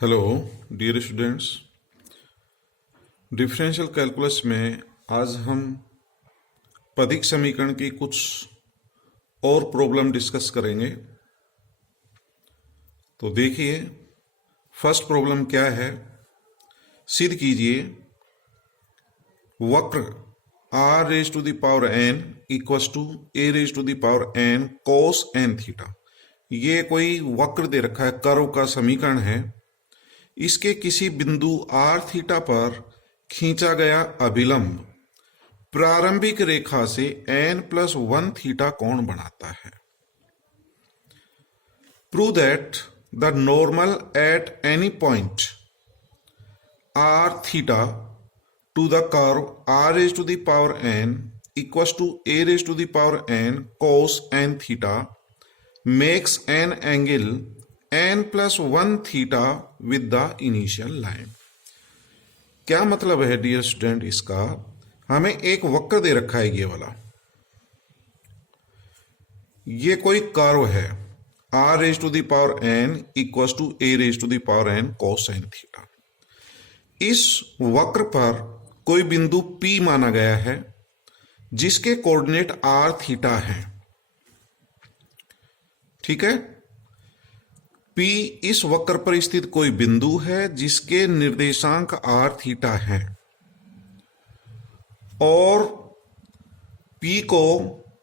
Hello dear students. Differential calculus में आज हम पदिक समीकरण की कुछ और प्रॉब्लम डिस्कस करेंगे। तो देखिए फर्स्ट प्रॉब्लम क्या है। सिद्ध कीजिए वक्र r raise to the power n equals to a raise to the power n cos n theta. ये कोई वक्र दे रखा है, कर्व का समीकरण है। इसके किसी बिंदु r थीटा पर खींचा गया अभिलंब प्रारंभिक रेखा से n+1 थीटा कोण बनाता है। Prove that the normal at any point r theta to the curve r raise to the power n equals to a raise to the power n cos n theta makes an angle n+1 theta with the initial line. क्या मतलब है dear student इसका? हमें एक वक्र दे रखा है ये वाला, ये कोई कर्व है r raise to the power n equals to a raise to the power n cos n theta. इस वक्र पर कोई बिंदु P माना गया है जिसके कोऑर्डिनेट r थीटा है। ठीक है, P इस वक्र पर स्थित कोई बिंदु है जिसके निर्देशांक r थीटा है और P को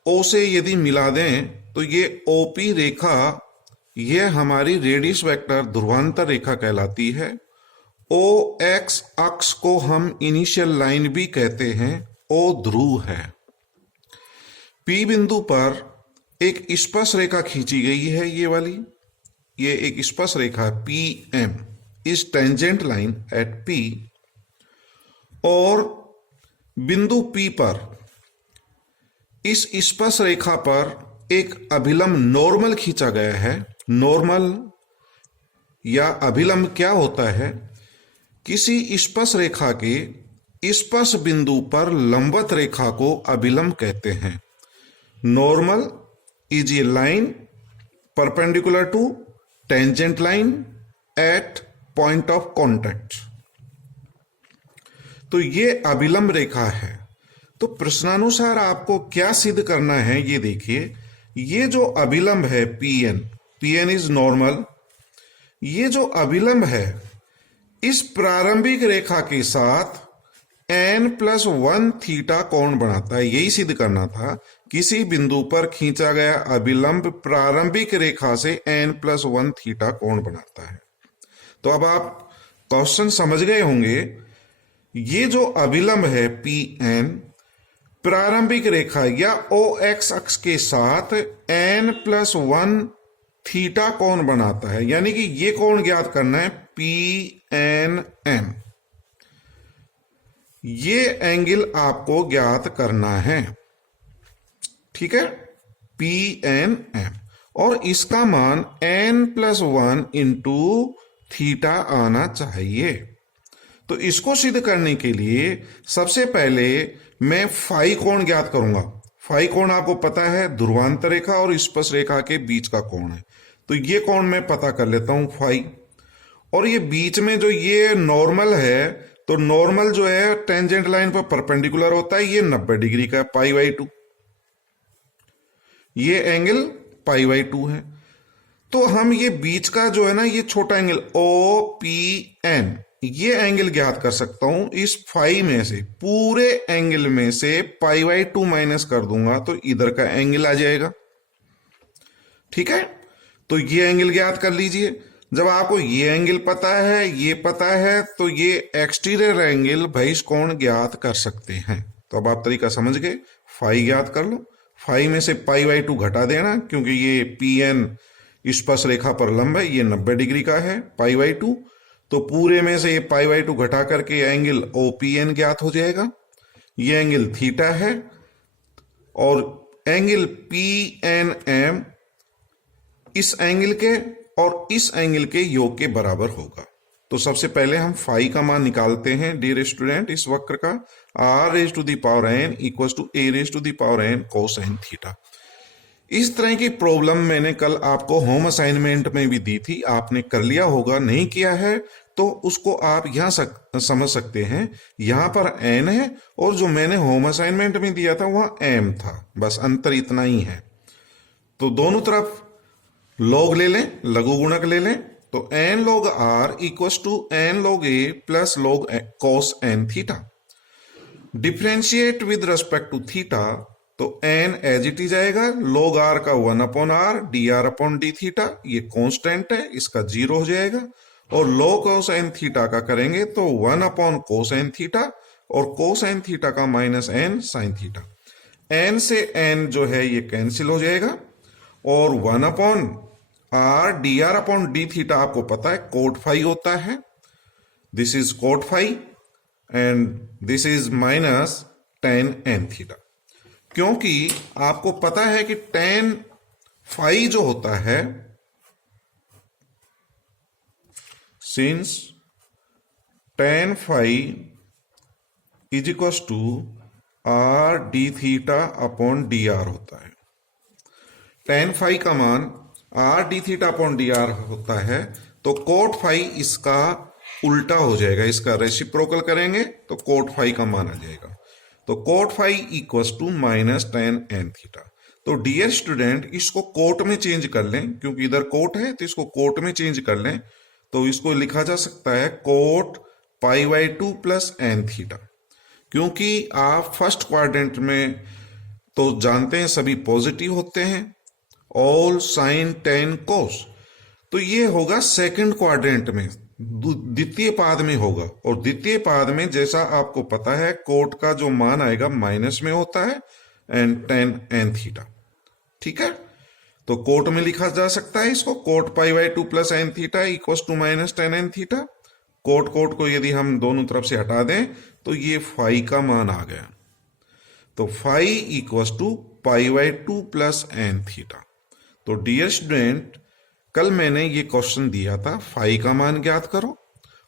O से यदि मिला दें तो ये OP रेखा, ये हमारी रेडियस वेक्टर ध्रुवांतर रेखा कहलाती है। OX अक्ष को हम इनिशियल लाइन भी कहते हैं, O ध्रुव है। P बिंदु पर एक स्पर्श रेखा खींची गई है, ये वाली, ये एक स्पर्श रेखा PM is tangent line eight P, और बिंदु P पर इस स्पर्श रेखा पर एक अभिलंब नॉर्मल खींचा गया है। नॉर्मल या अभिलंब क्या होता है? किसी स्पर्श रेखा के स्पर्श बिंदु पर लंबवत रेखा को अभिलंब कहते हैं। Normal is a line perpendicular to tangent line at point of contact. तो ये अभिलंब रेखा है। तो प्रश्नानुसार आपको क्या सिद्ध करना है, ये देखिए। ये जो अभिलंब है PN इज नॉर्मल, ये जो अभिलंब है इस प्रारंभिक रेखा के साथ n+1 थीटा कोण बनाता है। यही सिद्ध करना था। किसी बिंदु पर खींचा गया अभिलंब प्रारंभिक रेखा से n+1 थीटा कोण बनाता है। तो अब आप क्वेश्चन समझ गए होंगे। ये जो अभिलंब है PN प्रारंभिक रेखा या OX अक्ष के साथ n+1 थीटा कोण बनाता है, यानी कि ये कोण ज्ञात करना है PNM। ये एंगल आपको ज्ञात करना है, ठीक है, PNM, और इसका मान n+1 इंटू थीटा आना चाहिए। तो इसको सिद्ध करने के लिए सबसे पहले मैं फाई कोण ज्ञात करूंगा। फाई कोण आपको पता है ध्रुवांतर रेखा और स्पर्श रेखा के बीच का कोण है। तो ये कोण मैं पता कर लेता हूं फाई, और ये बीच में जो ये नॉर्मल है, तो नॉर्मल जो है टेंजेंट लाइन पर परपेंडिकुलर होता है, ये 90 डिग्री का π/2, ये एंगल π/2 है। तो हम ये बीच का जो है ना, ये छोटा एंगल OPN, ये एंगल ज्ञात कर सकता हूं। इस फाई में से, पूरे एंगल में से π/2 माइनस कर दूंगा तो इधर का एंगल आ जाएगा। ठीक है, तो ये एंगल ज्ञात कर लीजिए। जब आपको ये एंगल पता है, ये पता है, तो ये एक्सटीरियर एंगल भैस कोण ज्ञात कर सकते हैं। तो अब आप तरीका समझ गए। फाई ज्ञात कर लो। फाई में से π/2 घटा देना, क्योंकि ये PN स्पर्श रेखा पर लंब है, ये 90 डिग्री का है π/2। तो पूरे में से ये π/2 घटा करके एंगल OPN ज्ञात हो जाएगा। ये एंगल थीटा है और एंगल PNM इस एंगल के और इस एंगल के योग के बराबर होगा। तो सबसे पहले हम फाई का मान निकालते हैं डियर स्टूडेंट। इस वक्र का r raise to the power n equals to a raise to the power n cos n theta. इस तरह की प्रॉब्लम मैंने कल आपको होम असाइनमेंट में भी दी थी, आपने कर लिया होगा, नहीं किया है तो उसको आप यहां समझ सकते हैं। यहां पर n है और जो मैंने होम असाइनमेंट में दिया था वहां m था, बस अंतर इतना ही है। तो दोनों तरफ लॉग ले लें, लघु गुणक ले लें, तो n log r equals to n log a plus log cos n theta. Differentiate with respect to theta, तो n एज इट इज आएगा, log r का 1/r dr upon d theta, ये कांस्टेंट है, इसका 0 हो जाएगा। और log cos n थीटा का करेंगे तो 1/cos n थीटा, और cos n थीटा का minus n sin theta. n से n जो है ये कैंसिल हो जाएगा, और 1/r dr upon d theta आपको पता है cot फाई होता है, this is cot phi and this is minus tan n theta. क्योंकि आपको पता है कि tan फाई जो होता है, since tan phi is equal to r d theta upon d r होता है। tan फाई का मान r d theta upon d r होता है, तो cot फाई इसका उल्टा हो जाएगा, इसका रेसिप्रोकल करेंगे तो cot फाई का मान आ जाएगा। तो cot phi equals to minus tan n theta. तो डियर स्टूडेंट, इसको कोट में चेंज कर लें, क्योंकि इधर कोट है तो इसको कोट में चेंज कर लें, तो इसको लिखा जा सकता है cot pi by 2 plus n theta. क्योंकि आप फर्स्ट क्वाड्रेंट में तो जानते हैं सभी पॉजिटिव होते हैं, ऑल साइन tan cos, तो ये होगा सेकंड क्वाड्रेंट में, द्वितीय पाद में होगा। और द्वितीय पाद में जैसा आपको पता है कोट का जो मान आएगा माइनस में होता है एंड tan n थीटा, ठीक है। तो कोट में लिखा जा सकता है इसको cot pi by 2 plus n theta equal to minus tan n theta. Cot को यदि हम दोनों तरफ से हटा दें तो ये फाई का मान आ गया, तो phi equal to pi by 2 plus n theta. तो डियर स्टूडेंट, कल मैंने ये क्वेश्चन दिया था, फाई का मान ज्ञात करो,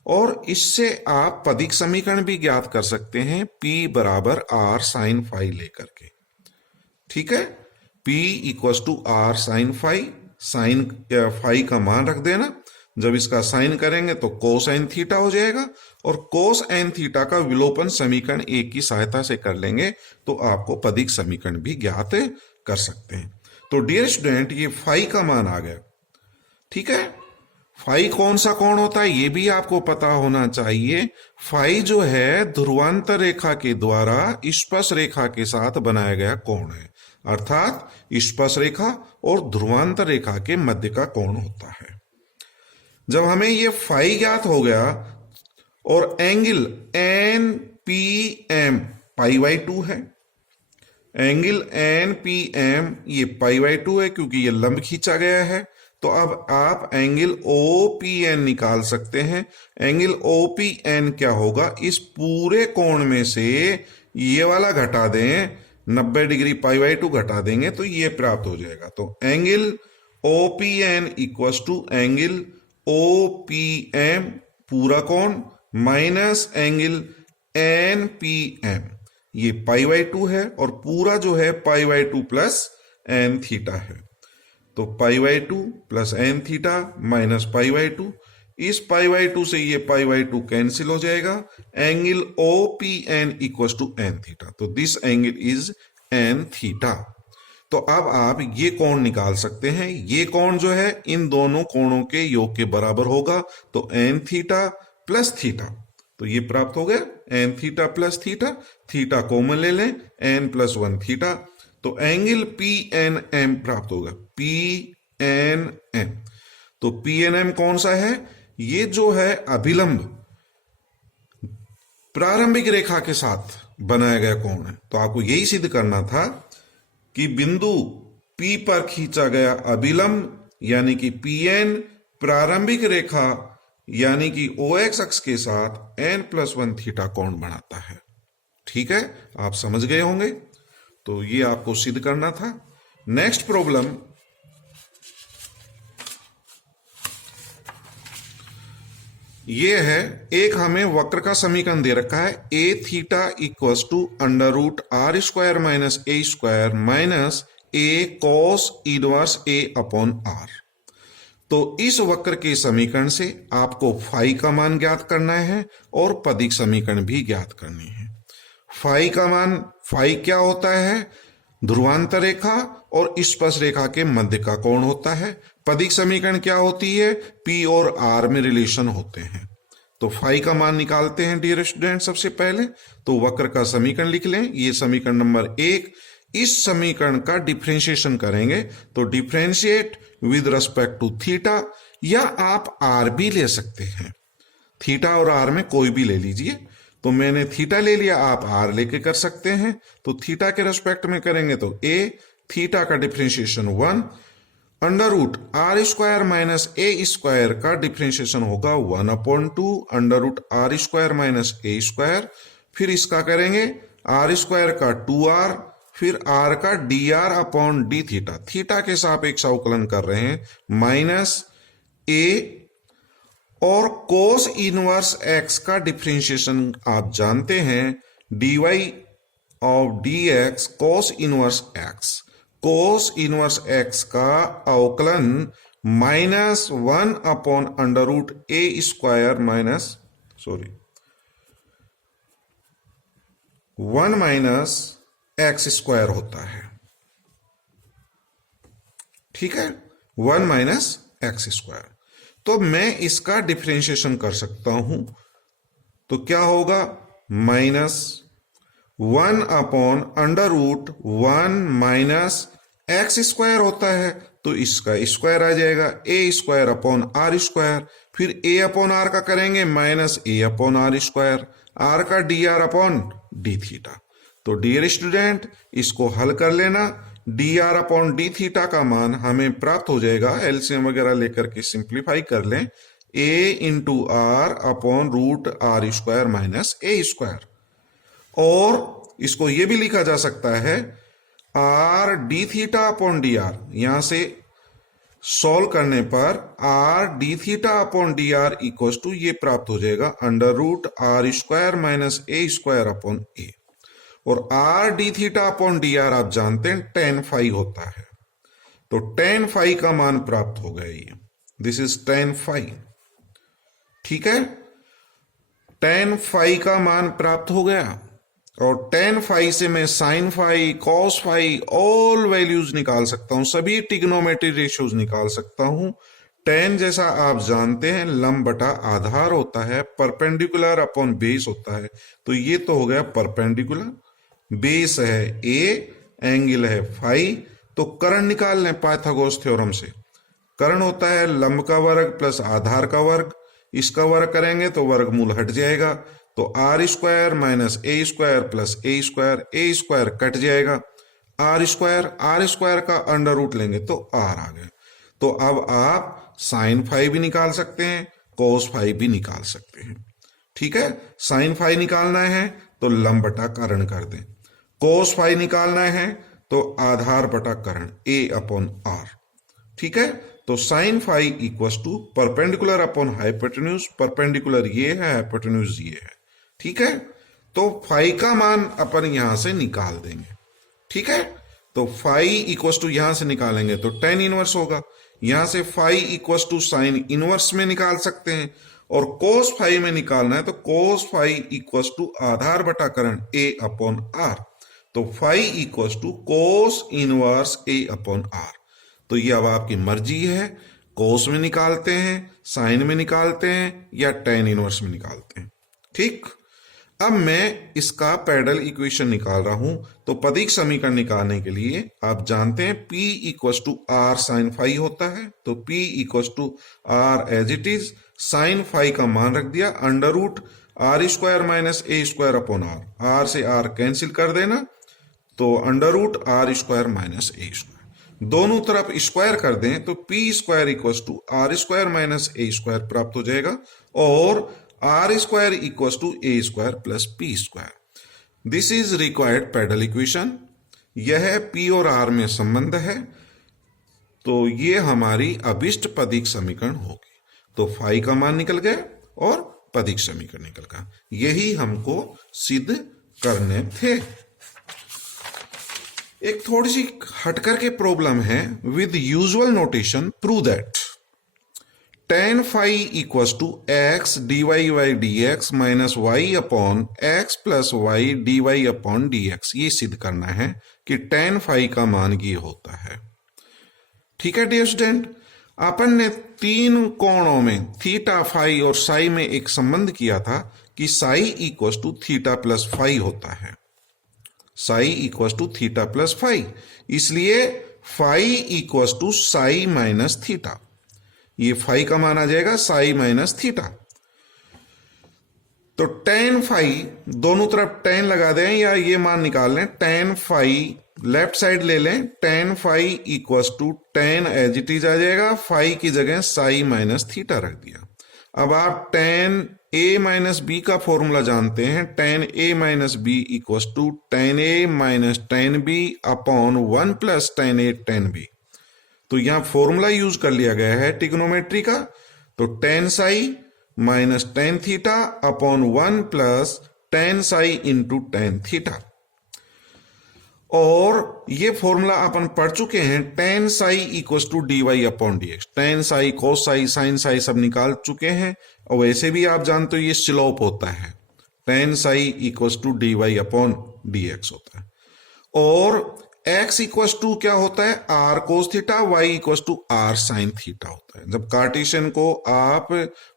और इससे आप पदिक समीकरण भी ज्ञात कर सकते हैं P बराबर R साइन फाई लेकर के, ठीक है। P equal to R sine phi, sine phi का मान रख देना, जब इसका साइन करेंगे तो कोस एन थीटा हो जाएगा, और कोस एन थीटा का विलोपन समीकरण एक की सहायता से कर लेंगे तो आपको पदिक समीकरण भी ज्ञात कर सकते हैं। तो डियर स्टूडेंट, ये फाई का मान आ गया, ठीक है। फाई कौन सा कोण होता है ये भी आपको पता होना चाहिए। फाई जो है ध्रुवांतर रेखा के द्वारा स्पर्श रेखा के साथ बनाया गया कोण है, अर्थात स्पर्श रेखा और ध्रुवांतर रेखा के मध्य का कोण होता है। जब हमें ये फाई ज्ञात हो गया और angle N P M pi by 2 है, एंगल एन पी एम ये पाई बाई 2 है क्योंकि ये लंब खींचा गया है, तो अब आप एंगल ओ पी एन निकाल सकते हैं। एंगल ओ पी एन क्या होगा, इस पूरे कोण में से ये वाला घटा दें, 90 डिग्री पाई बाई 2 घटा देंगे तो ये प्राप्त हो जाएगा। तो angle O P N equal to angle O P M पूरा कोण minus angle N P M, ये पाई बाई 2 है, और पूरा जो है pi by 2 plus n theta है। तो pi by 2 plus n theta minus pi by 2, इस पाई बाई 2 से ये पाई बाई 2 कैंसिल हो जाएगा। Angle O P N equal to n theta, तो this angle is n theta. तो अब आप ये कोण निकाल सकते हैं, ये कोण जो है इन दोनों कोणों के योग के बराबर होगा, तो एन थीटा प्लस थीटा, तो ये प्राप्त हो गया n theta plus theta, theta common ले लें, एन प्लस 1 थीटा, तो एंगल पी एन एम प्राप्त होगा, पी एन एम। तो पी एन एम कौन सा है, ये जो है अभिलंब प्रारंभिक रेखा के साथ बनाया गया कोण है। तो आपको यही सिद्ध करना था कि बिंदु P पर खींचा गया अभिलंब यानी कि Pn प्रारंभिक रेखा यानी कि OX अक्ष के साथ n+1 थीटा कोण बनाता है, ठीक है। आप समझ गए होंगे, तो ये आपको सिद्ध करना था। नेक्स्ट प्रॉब्लम, ये है, एक हमें वक्र का समीकरण दे रखा है, a theta equals to under root r square minus a square minus a cos inverse a upon r. तो इस वक्र के समीकरण से आपको फाई का मान ज्ञात करना है और पदिक समीकरण भी ज्ञात करनी है। फाई का मान, फाई क्या होता है? ध्रुवांतर रेखा और स्पर्श रेखा के मध्य का कोण होता है। पदिक समीकरण क्या होती है? पी और आर में रिलेशन होते हैं। तो फाई का मान निकालते हैं डियर स्टूडेंट। सबसे पहले तो वक्र का समीकरण लिख लें। ये समीकरण नंबर 1। इस समीकरण का डिफरेंशिएशन करेंगे तो differentiate with respect to theta, या आप आर भी ले सकते हैं। थीटा और आर में कोई भी ले लीजिए। तो मैंने थीटा ले लिया, आप आर लेके कर सकते हैं। तो थीटा के रेस्पेक्ट में करेंगे तो ए थीटा का differentiation 1 under root r square minus a square का डिफरेंशिएशन होगा 1/2 under root r square minus a square. फिर इसका करेंगे आर स्क्वायर का 2r, फिर आर का d r upon d theta. Theta के सापेक्ष अवकलन कर रहे हैं माइनस ए, और कोस इनवर्स एक्स का डिफरेंशिएशन आप जानते हैं dy of dx cos inverse x. Cos inverse x का अवकलन -1 upon under root a square minus 1 minus x square होता है। ठीक है, 1 माइनस एक्स स्क्वायर। तो मैं इसका डिफरेंशिएशन कर सकता हूं। तो क्या होगा? -1 upon under root 1 minus x square होता है, तो इसका स्क्वायर आ जाएगा a square upon r square. फिर ए अपॉन आर का करेंगे minus a upon r square, r का d r upon d theta. तो डियर स्टूडेंट इसको हल कर लेना। D r upon d theta का मान हमें प्राप्त हो जाएगा, एलसीएम वगैरह लेकर के सिंप्लीफाई कर लें, a into r upon root r square minus a square. और इसको ये भी लिखा जा सकता है r d theta upon d r. यहां से सॉल्व करने पर r d theta upon d r equal to ये प्राप्त हो जाएगा under root r square minus a square upon a. और r d theta upon d r आप जानते हैं tan फाई होता है। तो tan फाई का मान प्राप्त हो गया ये, दिस इज tan फाई। ठीक है, tan फाई का मान प्राप्त हो गया, और tan फाई से मैं sin phi, cos phi all values निकाल सकता हूं, सभी ट्रिग्नोमेट्री रेशियोज निकाल सकता हूं। tan जैसा आप जानते हैं लंब बटा आधार होता है, परपेंडिकुलर अपॉन बेस होता है। तो ये तो हो गया परपेंडिकुलर, बेस है ए, एंगल है फाई। तो कर्ण निकाल लें पाइथागोरस थ्योरम से। कर्ण होता है लंब का वर्ग प्लस आधार का वर्ग, इसका वर्ग करेंगे तो वर्गमूल हट जाएगा। तो r square minus a square plus a square cut जाएगा। आर स्क्वायर का अंडर रूट लेंगे तो आर आ गए। तो अब आप साइन फाई भी निकाल सकते हैं, कोस फाई भी निकाल सकते हैं। ठीक है, साइन फाई निकालना है तो लंब बटा कर्ण कर दें, कोस फाई निकालना है तो आधार बटा कर्ण ए अपॉन आर। ठीक है, तो sine phi equal to perpendicular upon hypotenuse, perpendicular ये है, हाइपोटेन्यूज ये है। ठीक है, तो फाई का मान अपन यहां से निकाल देंगे। ठीक है, तो फाई इक्वल टू यहां से निकालेंगे तो tan इनवर्स होगा। यहां से phi equal to sine inverse में निकाल सकते हैं, और कोस फाई में निकालना है तो कोस फाई इक्वल टू आधार बटा कर्ण ए अपॉन आर। तो phi equal to cos inverse a upon r. तो ये अब आपकी मर्जी है, कोस में निकालते हैं, साइन में निकालते हैं, या tan इनवर्स में निकालते हैं। ठीक, अब मैं इसका पैरेलल इक्वेशन निकाल रहा हूं। तो पदिक समीकरण निकालने के लिए आप जानते हैं P equal to r sine phi होता है। तो P equal to r as it is, sine phi का मान रख दिया under root r square minus a square upon r. R से आर कैंसिल कर देना, तो under root r square minus a square, दोनों तरफ स्क्वायर कर दें तो p square equal to r square minus a square प्राप्त हो जाएगा, और r square equal to a square plus p square. This is required parallel equation. यह पी और आर में संबंध है, तो ये हमारी अभिष्ट पदिक समीकरण होगी। तो फाई का मान निकल गया और पदिक समीकरण निकल गया। यही हमको सिद्ध करने थे। एक थोड़ी सी हटकर के प्रॉब्लम है with usual notation prove that tan phi equals to x d y by d x minus y upon x plus y d y upon d x. ये सिद्ध करना है कि tan phi का मान ये होता है। ठीक है डियर स्टूडेंट, अपन ने तीन कोणों में थीटा फाई और साई में एक संबंध किया था कि psi equals to theta plus phi होता है। Psi equals to theta plus phi, इसलिए phi equals to psi minus theta. ये फाई का मान आ जाएगा साई माइनस थीटा। तो tan फाई दोनों तरफ tan लगा दें या ये मान निकाल लें। tan फाई लेफ्ट साइड ले लें, tan phi equals to tan as it is आ जाएगा, फाई की जगह साई माइनस थीटा रख दिया। अब आप tan a माइनस बी का फॉर्मूला जानते हैं, tan a minus b equals to tan a minus tan b अपॉन 1 plus tan a tan b। तो यहां फॉर्मूला यूज कर लिया गया है ट्रिग्नोमेट्री का। तो tan psi minus tan theta upon 1 plus tan psi into tan theta. और ये फॉर्मूला अपन पढ़ चुके हैं, tan psi equals to d y upon d x. tan psi, cos psi, sin psi सब निकाल चुके हैं। और वैसे भी आप जानते हो ये स्लोप होता है, tan psi equals to d y upon d x होता है। और x इक्वल्स टू क्या होता है, r cos theta, y equals to r sin theta होता है। जब कार्टेशियन को आप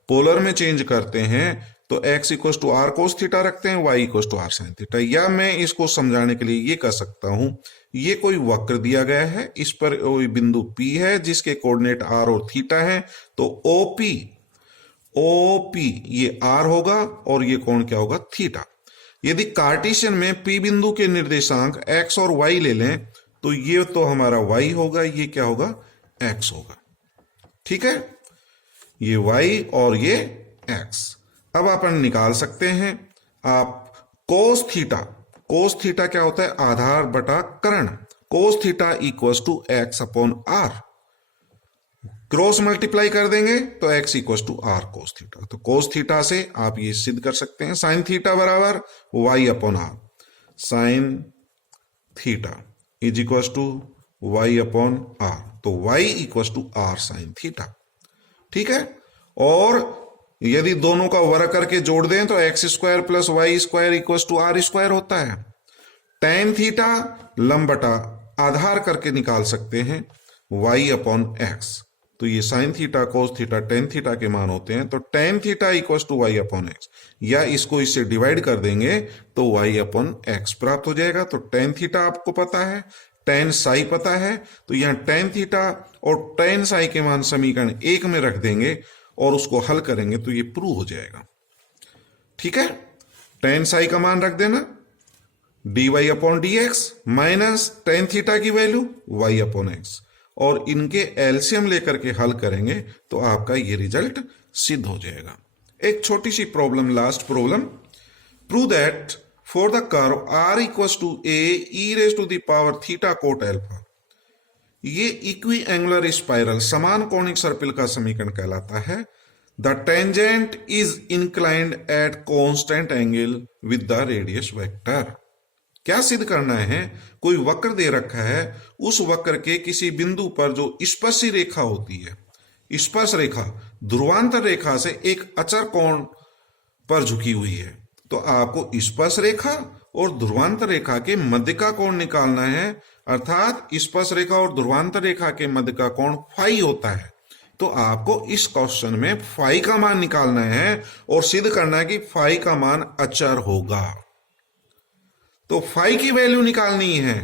पोलर में चेंज करते हैं तो x equals to r cos theta रखते हैं, y equals to r sin theta. या मैं इसको समझाने के लिए ये कह सकता हूं, ये कोई वक्र दिया गया है, इस पर कोई बिंदु P है जिसके कोऑर्डिनेट r और थीटा है। तो OP ये r होगा और ये कोण क्या होगा, थीटा। यदि कार्टेशियन में P बिंदु के निर्देशांक x और y ले लें तो ये तो हमारा y होगा, ये क्या होगा, x होगा। ठीक है, ये y और ये x। अब अपन निकाल सकते हैं आप cos थीटा क्या होता है, आधार बटा कर्ण। cos theta equals to x upon r, cross multiply कर देंगे तो x equals to r cos theta. तो cos थीटा से आप ये सिद्ध कर सकते हैं sin थीटा बराबर y upon r, sin theta is equals to y upon r। तो y equals to r sin theta. ठीक है, और यदि दोनों का वर्ग करके जोड़ दें तो x square plus y square equals to r square होता है। tan थीटा लंब बटा आधार करके निकाल सकते हैं y अपॉन x। तो ये sin theta, cos theta, tan theta के मान होते हैं। तो tan theta equals to y upon x, या इसको इससे डिवाइड कर देंगे तो y अपॉन x प्राप्त हो जाएगा। तो tan थीटा आपको पता है, tan साई पता है, तो यहां tan थीटा और tan साई के मान समीकरण 1 में रख देंगे और उसको हल करेंगे तो ये प्रूव हो जाएगा। ठीक है, tan साई का मान रख देना dy upon d x minus tan theta की वैल्यू y अपॉन x, और इनके एलसीएम लेकर के हल करेंगे तो आपका ये रिजल्ट सिद्ध हो जाएगा। एक छोटी सी problem, last problem, prove that for the curve r equals to a e raise to the power theta cot alpha, ये इक्वी एंगुलर स्पाइरल समान कोणिक सर्पिल का समीकरण कहलाता है। The tangent is inclined at constant angle with the radius vector. क्या सिद्ध करना है, कोई वक्र दे रखा है, उस वक्र के किसी बिंदु पर जो स्पर्शी रेखा होती है, स्पर्श रेखा ध्रुवांतर रेखा से एक अचर कोण पर झुकी हुई है। तो आपको स्पर्श रेखा और ध्रुवांतर रेखा के मध्य का कोण निकालना है, अर्थात स्पर्श रेखा और ध्रुवांतर रेखा के मध्य का कोण फाई होता है। तो आपको इस क्वेश्चन में फाई का मान निकालना है और सिद्ध करना है कि फाई का मान अचर होगा। तो फाई की वैल्यू निकालनी है।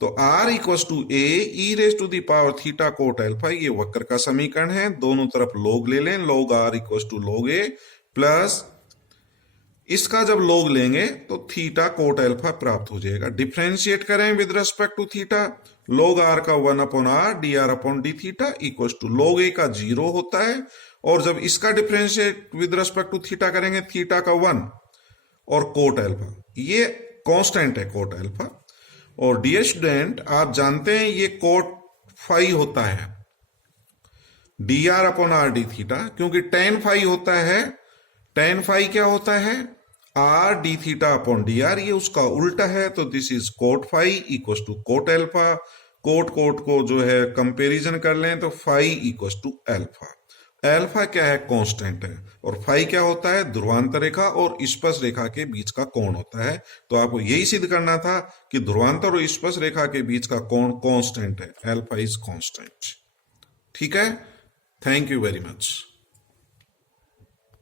तो r equals to a e raise to the power theta cot alpha, ये वक्र का समीकरण है। दोनों तरफ log ले लें, log r equals to log a plus इसका जब log लेंगे तो थीटा कोट एल्फा प्राप्त हो जाएगा। डिफरेंशिएट करें with respect to theta, log r का 1 upon r d r upon d theta equals to log a का 0 होता है, और जब इसका differentiate with respect to theta करेंगे, थीटा का 1 और कोट एल्फा, ये कांस्टेंट है कोट एल्फा। और डियर स्टूडेंट, आप जानते हैं ये कोट फाई होता है d r upon r d theta, क्योंकि tan फाई होता है, tan फाई क्या होता है, r d theta upon d r, ये उसका उल्टा है, तो this is cot phi equals to cot alpha. Cot cot को जो है कंपेरिजन कर लें तो phi equals to alpha. Alpha क्या है? कांस्टेंट है, और फाई क्या होता है? ध्रुवांतर रेखा और स्पर्श रेखा के बीच का कोण होता है। तो आपको यही सिद्ध करना था कि ध्रुवांतर और स्पर्श रेखा के बीच का कोण कांस्टेंट है, एल्फा इज कांस्टेंट। ठीक है, थैंक यू वेरी मच।